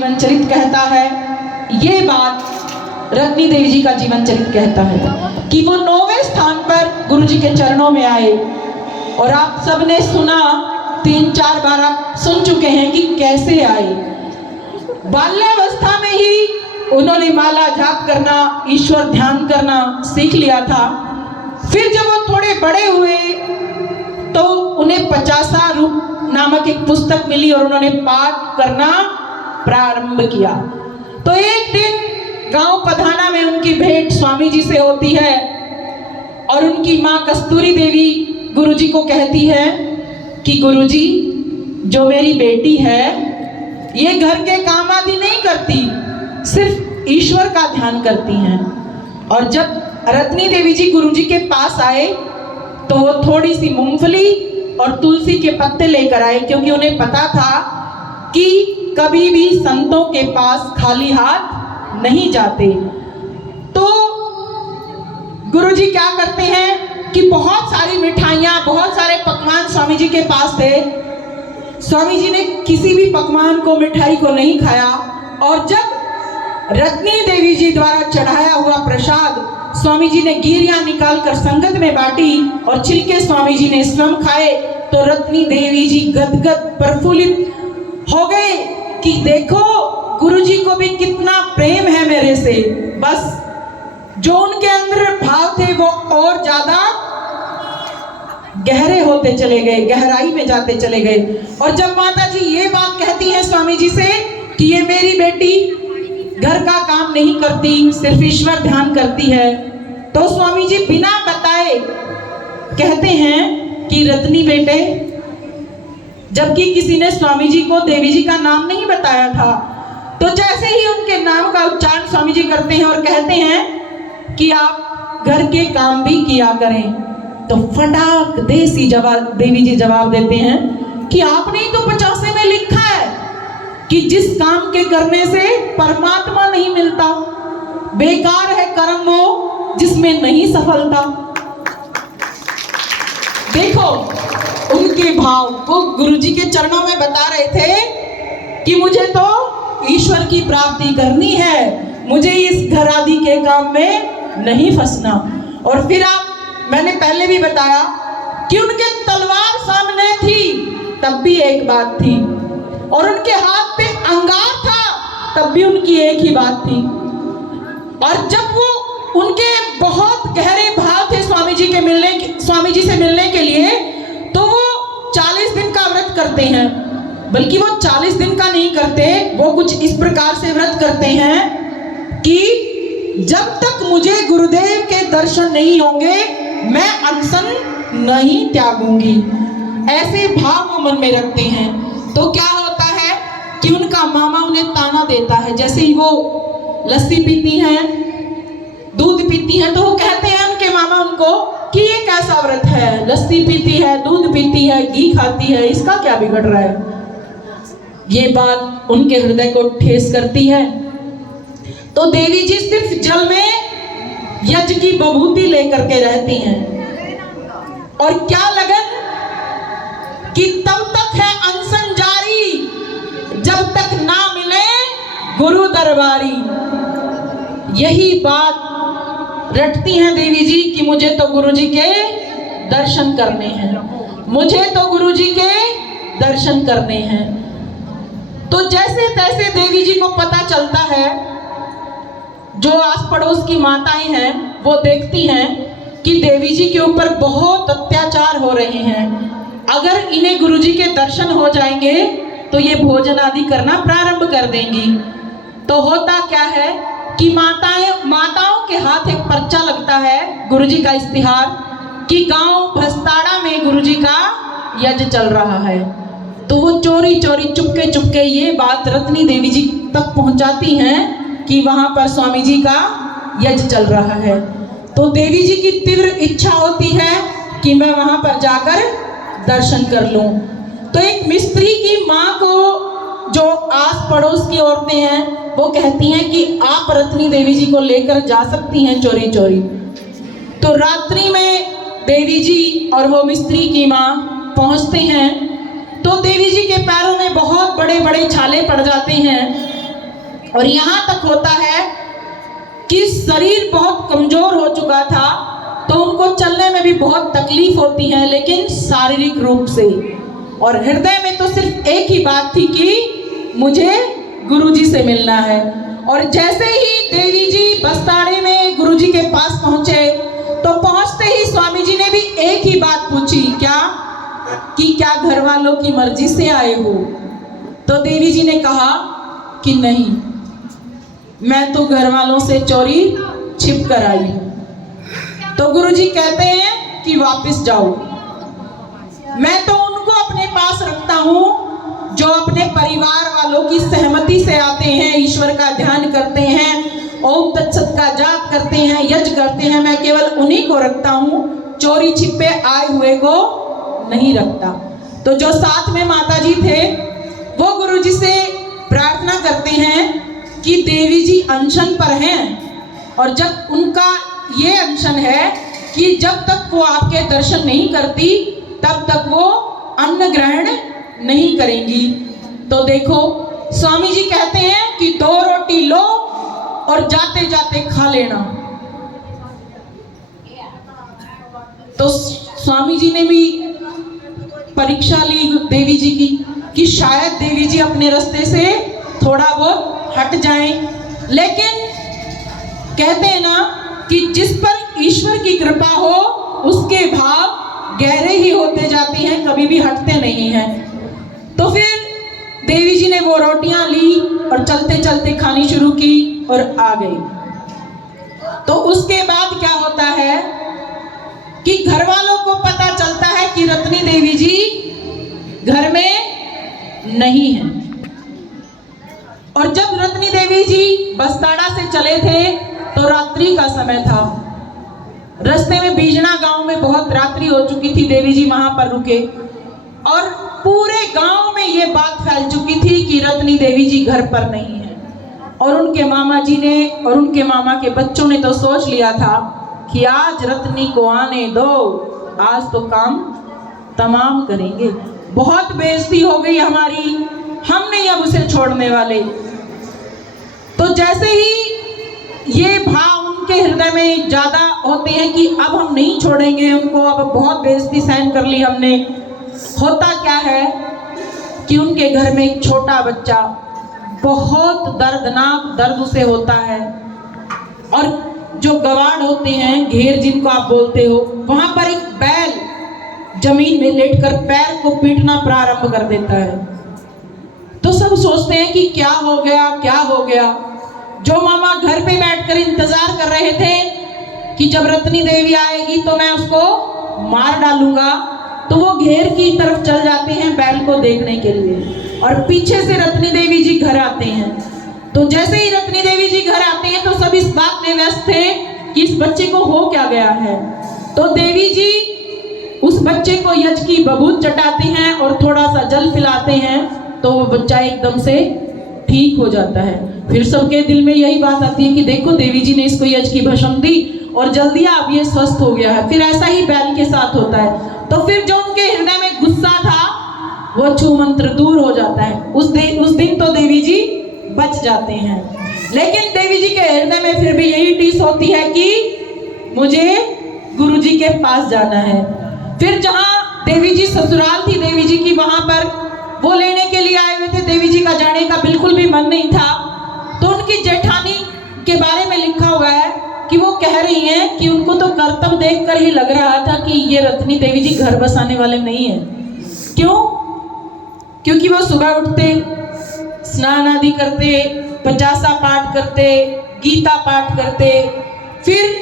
जीवन चरित कहता है, ये बात रत्नी देवी जी का जीवन चरित कहता है कि वो 9वें स्थान पर गुरु जी के चरणों में आए। और आप सबने सुना, 3-4 बार आप सुन चुके हैं कि कैसे आए। बाल्यावस्था में ही उन्होंने माला जाप करना, ईश्वर ध्यान करना सीख लिया था। फिर जब वो थोड़े बड़े हुए तो उन्हें 50 रूप नामक एक पुस्तक मिली और उन्होंने पाठ करना प्रारंभ किया। तो एक दिन गांव पधाना में उनकी भेंट स्वामी जी से होती है और उनकी मां कस्तूरी देवी गुरुजी को कहती है कि गुरुजी, जो मेरी बेटी है ये घर के काम आदि नहीं करती, सिर्फ ईश्वर का ध्यान करती हैं। और जब रत्नी देवी जी गुरुजी के पास आए तो वो थोड़ी सी मूंगफली और तुलसी के पत्ते लेकर आए, क्योंकि उन्हें पता था कि कभी भी संतों के पास खाली हाथ नहीं जाते। तो गुरुजी क्या करते हैं कि बहुत सारी मिठाइयाँ, बहुत सारे पकवान स्वामी जी के पास थे। स्वामी जी ने किसी भी पकवान को, मिठाई को नहीं खाया। और जब रत्नी देवी जी द्वारा चढ़ाया हुआ प्रसाद स्वामी जी ने गिरियां निकालकर संगत में बांटी और छिलके स्वामी जी ने स्वयं खाए, तो रत्नी देवी जी गदगद प्रफुल्लित हो गए कि देखो गुरुजी को भी कितना प्रेम है मेरे से। बस जो उनके अंदर भाव थे वो और ज्यादा गहरे होते चले गए, गहराई में जाते चले गए। और जब माता जी ये बात कहती है स्वामी जी से कि ये मेरी बेटी घर का काम नहीं करती, सिर्फ ईश्वर ध्यान करती है, तो स्वामी जी बिना बताए कहते हैं कि रत्नी बेटे, जबकि किसी ने स्वामी जी को देवी जी का नाम नहीं बताया था, तो जैसे ही उनके नाम का उच्चारण स्वामी जी करते हैं और कहते हैं कि आप घर के काम भी किया करें, तो फटाक देसी जवाब देवी जी जवाब देते हैं कि आपने तो 50 में लिखा है कि जिस काम के करने से परमात्मा नहीं मिलता, बेकार है कर्म वो जिसमें नहीं सफलता। देखो उनके भाव वो गुरुजी के चरणों में बता रहे थे कि मुझे तो ईश्वर की प्राप्ति करनी है, मुझे इस घर आदि के काम में नहीं फंसना। और फिर मैंने पहले भी बताया कि उनके तलवार सामने थी तब भी एक बात थी, और उनके हाथ पे अंगार था तब भी उनकी एक ही बात थी। और जब वो उनके बहुत गहरे भाव थे स्वामी जी से मिलने के लिए, तो वो 40 दिन का व्रत करते हैं। बल्कि वो 40 दिन का नहीं करते, वो कुछ इस प्रकार से व्रत करते हैं कि जब तक मुझे गुरुदेव के दर्शन नहीं होंगे मैं अनशन नहीं त्यागूंगी, ऐसे भाव वो मन में रखते हैं। तो क्या होता है कि उनका मामा उन्हें ताना देता है, जैसे ही वो लस्सी पीती हैं, दूध पीती हैं, तो वो कहते हैं उनके मामा उनको कि ये कैसा व्रत है, लस्सी पीती है, दूध पीती है, घी खाती है, इसका क्या बिगड़ रहा है। ये बात उनके हृदय को ठेस करती है। तो देवी जी सिर्फ जल में यज्ञ की बभूति लेकर के रहती हैं। और क्या लगन कि तब तक है अनशन जारी जब तक ना मिले गुरु दरबारी। यही बात रटती हैं देवी जी कि मुझे तो गुरुजी के दर्शन करने हैं, मुझे तो गुरुजी के दर्शन करने हैं। तो जैसे तैसे देवी जी को पता चलता है, जो आस पड़ोस की माताएं हैं वो देखती हैं कि देवी जी के ऊपर बहुत अत्याचार हो रहे हैं, अगर इन्हें गुरुजी के दर्शन हो जाएंगे तो ये भोजन आदि करना प्रारंभ कर देंगी। तो होता क्या है कि माताओं के हाथ एक पर्चा लगता है गुरुजी का इश्तिहार कि गांव भस्ताड़ा में गुरुजी का यज्ञ चल रहा है। तो वो चोरी चोरी चुपके चुपके ये बात रत्नी देवी जी तक पहुंचाती हैं कि वहां पर स्वामी जी का यज्ञ चल रहा है। तो देवी जी की तीव्र इच्छा होती है कि मैं वहां पर जाकर दर्शन कर लूं। तो एक मिस्त्री की माँ को, जो आस पड़ोस की औरतें हैं, वो कहती हैं कि आप रत्नी देवी जी को लेकर जा सकती हैं चोरी चोरी। तो रात्रि में देवी जी और वो मिस्त्री की माँ पहुंचते हैं, तो देवी जी के पैरों में बहुत बड़े बड़े छाले पड़ जाते हैं और यहाँ तक होता है कि शरीर बहुत कमजोर हो चुका था, तो उनको चलने में भी बहुत तकलीफ होती है, लेकिन शारीरिक रूप से। और हृदय में तो सिर्फ एक ही बात थी कि मुझे गुरुजी से मिलना है। और जैसे ही देवी जी बस्ताड़े में गुरुजी के पास पहुंचे, तो पहुंचते ही स्वामी जी ने भी एक ही बात पूछी, क्या कि क्या घर वालों की मर्जी से आए हो? तो देवी जी ने कहा कि नहीं, मैं तो घर वालों से चोरी छिप कर आई हूं। तो गुरुजी कहते हैं कि वापस जाओ। मैं तो उनको अपने पास रखता हूं जो अपने परिवार वालों की सहमति से आते हैं, ईश्वर का ध्यान करते हैं, ओम तत्सत का जाप करते हैं, यज्ञ करते हैं। मैं केवल उन्हीं को रखता हूं, चोरी छिपे आए हुए को नहीं रखता। तो जो साथ में माता जी थे वो गुरुजी से प्रार्थना करते हैं कि देवी जी अनशन पर हैं, और जब उनका ये अनशन है कि जब तक वो आपके दर्शन नहीं करती तब तक वो अन्न ग्रहण नहीं करेंगी। तो देखो स्वामी जी कहते हैं कि 2 रोटी लो और जाते जाते खा लेना। तो स्वामी जी ने भी परीक्षा ली देवी जी की कि शायद देवी जी अपने रास्ते से थोड़ा बहुत हट जाएं, लेकिन कहते हैं ना कि जिस पर ईश्वर की कृपा हो उसके भाव गहरे ही होते जाते हैं, कभी भी हटते नहीं हैं। तो फिर देवी जी ने वो रोटियां ली और चलते चलते खानी शुरू की और आ गई। तो उसके बाद क्या होता है कि घर वालों को पता चलता है कि रत्नी देवी जी घर में नहीं है। और जब रत्नी देवी जी बस्ताड़ा से चले थे तो रात्रि का समय था। रास्ते में बीजना गांव में बहुत रात्रि हो चुकी थी, देवी जी वहां पर रुके और पूरे गांव में ये बात फैल चुकी थी कि रत्नी देवी जी घर पर नहीं है। और उनके मामा जी ने और उनके मामा के बच्चों ने तो सोच लिया था कि आज रत्नी को आने दो, आज तो काम तमाम करेंगे। बहुत बेइज्जती हो गई हमारी, हम नहीं अब उसे छोड़ने वाले। तो जैसे ही ये भाव उनके हृदय में ज्यादा होते हैं कि अब हम नहीं छोड़ेंगे उनको, अब बहुत बेइज्जती सहन कर ली हमने। होता क्या है कि उनके घर में एक छोटा बच्चा बहुत दर्दनाक दर्द उसे होता है, और जो गवाड़ होते हैं, घेर जिनको आप बोलते हो, वहां पर एक बैल जमीन में लेटकर पैर को पीटना प्रारंभ कर देता है। तो सब सोचते हैं कि क्या हो गया, क्या हो गया। जो मामा घर पे बैठकर इंतजार कर रहे थे कि जब रत्नी देवी आएगी तो मैं उसको मार डालूंगा, तो वो घेर की तरफ चल जाते हैं बैल को देखने के लिए, और पीछे से रत्नी देवी जी घर आते हैं। तो जैसे ही रत्नी देवी जी घर आते हैं तो सब इस बात में व्यस्त थे कि इस बच्चे को हो क्या गया है। तो देवी जी उस बच्चे को यज्ञ की बबूत चटाते हैं और थोड़ा सा जल पिलाते हैं, तो वो बच्चा एकदम से ठीक हो जाता है। फिर सबके दिल में यही बात आती है कि देखो देवी जी ने इसको यज्ञ की भस्म दी और जल दिया, अब ये स्वस्थ हो गया है। फिर ऐसा ही बैल के साथ होता है। तो फिर जो उनके हृदय में गुस्सा था वो छू मंत्र दूर हो जाता है। उस दिन तो देवी जी बच जाते हैं, लेकिन देवी जी के हृदय में फिर भी यही टीस होती है कि मुझे गुरुजी के पास जाना है। फिर जहाँ देवी जी ससुराल थी देवी जी की, वहां पर वो लेने के लिए आए हुए थे। देवी जी का जाने का बिल्कुल भी मन नहीं था। तो उनकी जेठानी के बारे में लिखा हुआ है कि वो कह रही हैं कि उनको तो करतब देखकर ही लग रहा था कि ये रत्नी देवी जी घर बसाने वाले नहीं है। क्यों? क्योंकि वो सुबह उठते, स्नान आदि करते, 50 पाठ करते, गीता पाठ करते, फिर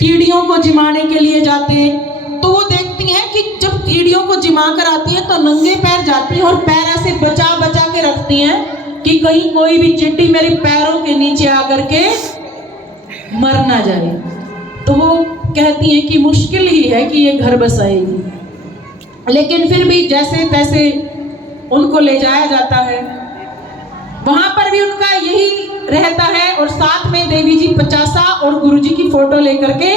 कीड़ियों को जिमाने के लिए जाते। तो वो देखती हैं कि जब कीड़ियों को जिमा कर आती हैं तो नंगे पैर जाती हैं और पैर ऐसे बचा बचा के रखती हैं कि कहीं कोई भी चींटी मेरे पैरों के नीचे आकर के मर ना जाए। तो वो कहती हैं कि मुश्किल ही है कि ये घर बसाएगी, लेकिन फिर भी जैसे तैसे उनको ले जाया जाता है। वहां पर भी उनका यही रहता है और साथ में देवी जी 50 और गुरुजी की फोटो लेकर के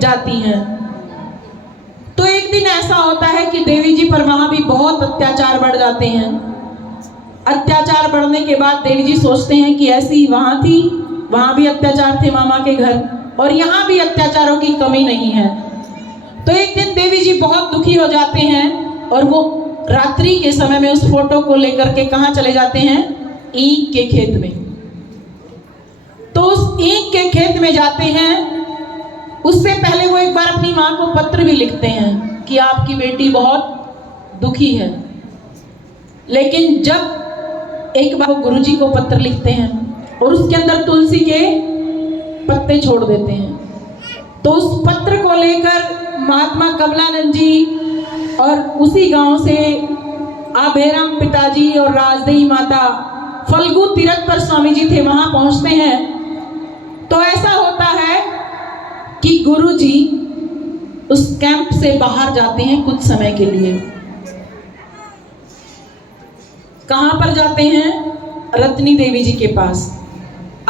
जाती हैं। तो एक दिन ऐसा होता है कि देवी जी पर वहां भी बहुत अत्याचार बढ़ जाते हैं। अत्याचार बढ़ने के बाद देवी जी सोचते हैं कि ऐसी वहां थी, वहां भी अत्याचार थे मामा के घर, और यहाँ भी अत्याचारों की कमी नहीं है। तो एक दिन देवी जी बहुत दुखी हो जाते हैं और वो रात्रि के समय में उस फोटो को लेकर के कहाँ चले जाते हैं? ईंख के खेत में। तो उस ईंख के खेत में जाते हैं, उससे पहले वो एक बार अपनी माँ को पत्र भी लिखते हैं कि आपकी बेटी बहुत दुखी है। लेकिन जब एक बार वो गुरुजी को पत्र लिखते हैं और उसके अंदर तुलसी के पत्ते छोड़ देते हैं, तो उस पत्र को लेकर महात्मा कमलानंद जी और उसी गांव से आभेराम पिताजी और राजदेवी माता फल्गु तीर्थ पर स्वामी जी थे, वहां पहुंचते हैं। तो ऐसा होता है कि गुरुजी उस कैंप से बाहर जाते हैं कुछ समय के लिए। कहां पर जाते हैं? रत्नी देवी जी के पास,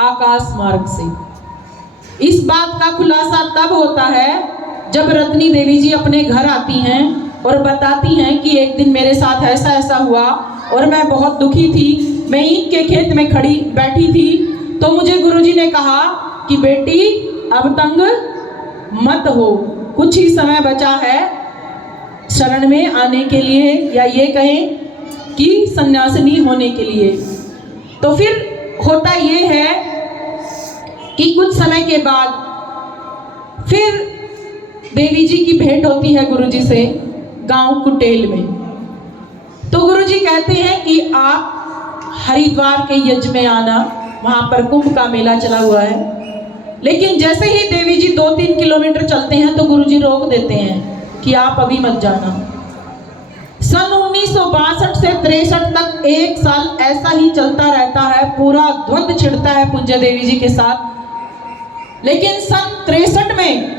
आकाश मार्ग से। इस बात का खुलासा तब होता है जब रत्नी देवी जी अपने घर आती हैं और बताती हैं कि एक दिन मेरे साथ ऐसा ऐसा हुआ और मैं बहुत दुखी थी, मैं ईंख के खेत में खड़ी बैठी थी, तो मुझे गुरुजी ने कहा कि बेटी अब तंग मत हो, कुछ ही समय बचा है शरण में आने के लिए, या ये कहें कि सन्यासिनी होने के लिए। तो फिर होता ये है कि कुछ समय के बाद फिर देवी जी की भेंट होती है गुरुजी से गांव कुटेल में। तो गुरुजी कहते हैं कि आप हरिद्वार के यज्ञ में आना, वहां पर कुंभ का मेला चला हुआ है। लेकिन जैसे ही देवी जी 2-3 किलोमीटर चलते हैं तो गुरुजी रोक देते हैं कि आप अभी मत जाना। सन 1962 से 63 तक एक साल ऐसा ही चलता रहता है, पूरा द्वंद्व छिड़ता है पूज्य देवी जी के साथ। लेकिन सन 63 में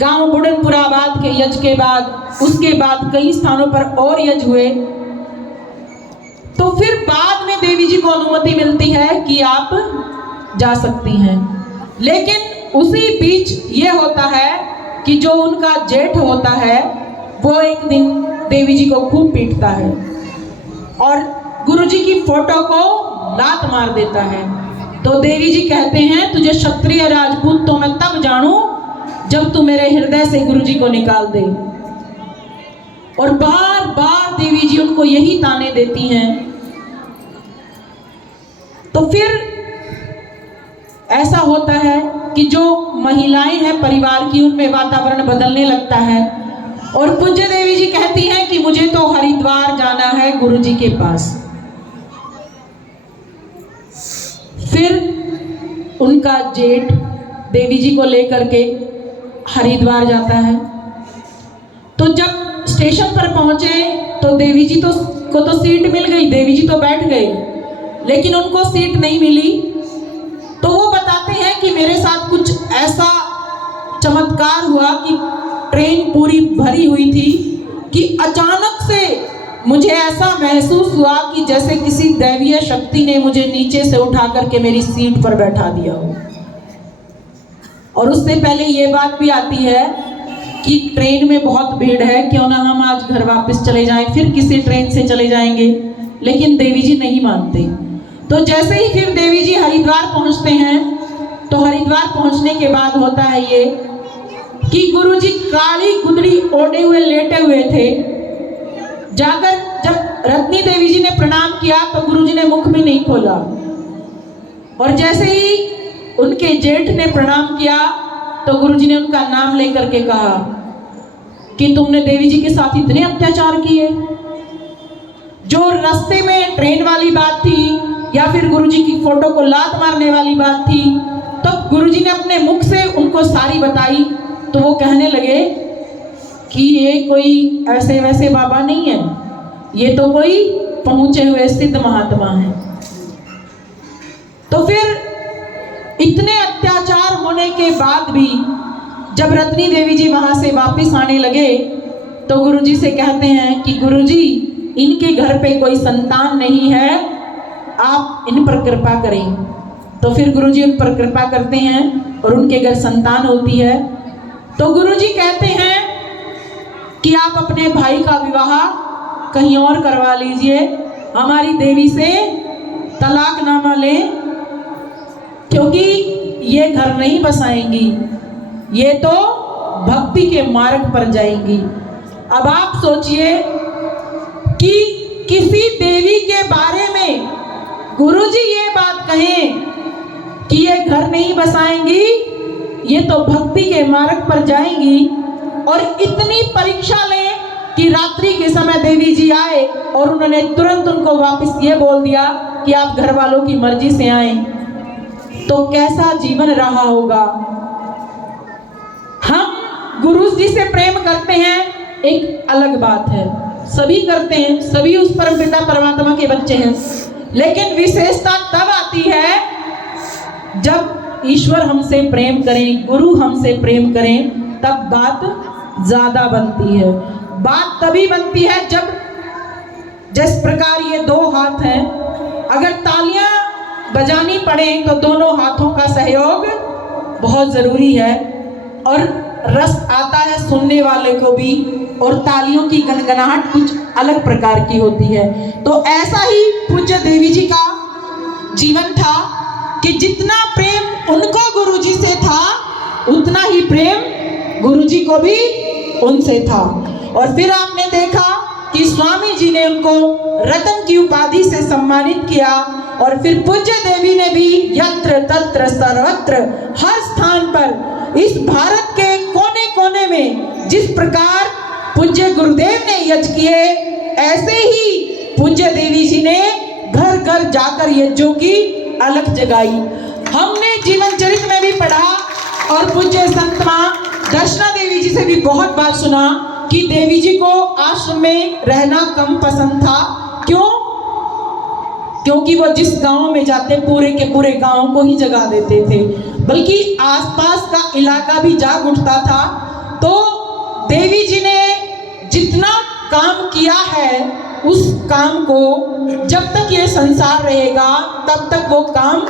गांव बुढ़नपुराबाद के यज्ञ के बाद, उसके बाद कई स्थानों पर और यज्ञ हुए, तो फिर बाद में देवी जी को अनुमति मिलती है कि आप जा सकती हैं। लेकिन उसी बीच ये होता है कि जो उनका जेठ होता है वो एक दिन देवी जी को खूब पीटता है और गुरुजी की फोटो को लात मार देता है। तो देवी जी कहते हैं तुझे क्षत्रिय राजपूत तो मैं तब जानूं जब तू मेरे हृदय से गुरुजी को निकाल दे। और बार बार देवी जी उनको यही ताने देती हैं। तो फिर ऐसा होता है कि जो महिलाएं हैं परिवार की, उनमें वातावरण बदलने लगता है और पूज्य देवी जी कहती हैं कि मुझे तो हरिद्वार जाना है गुरुजी के पास। फिर उनका जेठ देवी जी को लेकर के हरिद्वार जाता है। तो जब स्टेशन पर पहुंचे तो देवी जी को तो सीट मिल गई, देवी जी तो बैठ गए, लेकिन उनको सीट नहीं मिली। तो वो बताते हैं कि मेरे साथ कुछ ऐसा चमत्कार हुआ कि ट्रेन पूरी भरी हुई थी कि अचानक से मुझे ऐसा महसूस हुआ कि जैसे किसी दैवीय शक्ति ने मुझे नीचे से उठा करके मेरी सीट पर बैठा दिया हो। और उससे पहले ये बात भी आती है कि ट्रेन में बहुत भीड़ है, क्यों ना हम आज घर वापस चले जाएं, फिर किसी ट्रेन से चले जाएंगे। लेकिन देवी जी नहीं मानते। तो जैसे ही फिर देवी जी हरिद्वार पहुंचते हैं तो हरिद्वार पहुंचने के बाद होता है ये कि गुरुजी काली गुदड़ी ओढ़े हुए लेटे हुए थे। जाकर जब रत्नी देवी जी ने प्रणाम किया तो गुरुजी ने मुख भी नहीं खोला, और जैसे ही उनके जेठ ने प्रणाम किया तो गुरुजी ने उनका नाम लेकर के कहा कि तुमने देवी जी के साथ इतने अत्याचार किए। जो रास्ते में ट्रेन वाली बात थी या फिर गुरुजी की फोटो को लात मारने वाली बात थी, तो गुरुजी ने अपने मुख से उनको सारी बताई। तो वो कहने लगे कि ये कोई ऐसे वैसे बाबा नहीं है, ये तो कोई पहुंचे हुए सिद्ध महात्मा है। तो फिर इतने अत्याचार होने के बाद भी जब रत्नी देवी जी वहां से वापस आने लगे तो गुरुजी से कहते हैं कि गुरुजी इनके घर पे कोई संतान नहीं है, आप इन पर कृपा करें। तो फिर गुरुजी उन पर कृपा करते हैं और उनके घर संतान होती है। तो गुरुजी कहते हैं कि आप अपने भाई का विवाह कहीं और करवा लीजिए, हमारी देवी से तलाकनामा लें, क्योंकि ये घर नहीं बसाएंगी, ये तो भक्ति के मार्ग पर जाएंगी। अब आप सोचिए कि किसी देवी के बारे में गुरुजी ये बात कहें कि ये घर नहीं बसाएंगी, ये तो भक्ति के मार्ग पर जाएंगी, और इतनी परीक्षा लें कि रात्रि के समय देवी जी आए और उन्होंने तुरंत उनको वापस ये बोल दिया कि आप घर वालों की मर्जी से आए, तो कैसा जीवन रहा होगा। हम गुरु जी से प्रेम करते हैं, एक अलग बात है, सभी करते हैं, सभी उस परमपिता परमात्मा के बच्चे हैं, लेकिन विशेषता तब आती है जब ईश्वर हमसे प्रेम करें, गुरु हमसे प्रेम करें, तब बात ज्यादा बनती है। बात तभी बनती है जब जिस प्रकार ये दो हाथ हैं, अगर तालियां बजानी पड़े तो दोनों हाथों का सहयोग बहुत जरूरी है, और रस आता है सुनने वाले को भी, और तालियों की गनगनाहट कुछ अलग प्रकार की होती है। तो ऐसा ही पूज्य देवी जी का जीवन था कि जितना प्रेम उनको गुरुजी से था, उतना ही प्रेम गुरुजी को भी उनसे था। और फिर आपने देखा कि स्वामी जी ने उनको रतन की उपाधि से सम्मानित किया, और फिर पूज्य देवी ने भी यत्र तत्र सर्वत्र हर स्थान पर इस भारत के कोने कोने में जिस प्रकार पूज्य गुरुदेव ने यज्ञ किए, ऐसे ही पूज्य देवी जी ने घर घर जाकर यज्ञों की अलख जगाई। हमने जीवन चरित्र में भी पढ़ा और पूज्य संत मां दर्शना देवी जी से भी बहुत बार सुना कि देवी जी को आश्रम में रहना कम पसंद था। क्यों? क्योंकि वो जिस गांव में जाते पूरे के पूरे गांव को ही जगा देते थे, बल्कि आसपास का इलाका भी जाग उठता था। तो देवी जी ने जितना काम किया है, उस काम को जब तक ये संसार रहेगा तब तक वो काम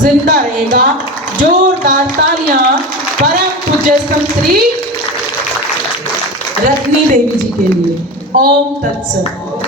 जिंदा रहेगा। जोरदार तालियां परम पूज्य संत श्री रत्नी देवी जी के लिए। ओम तत्सत।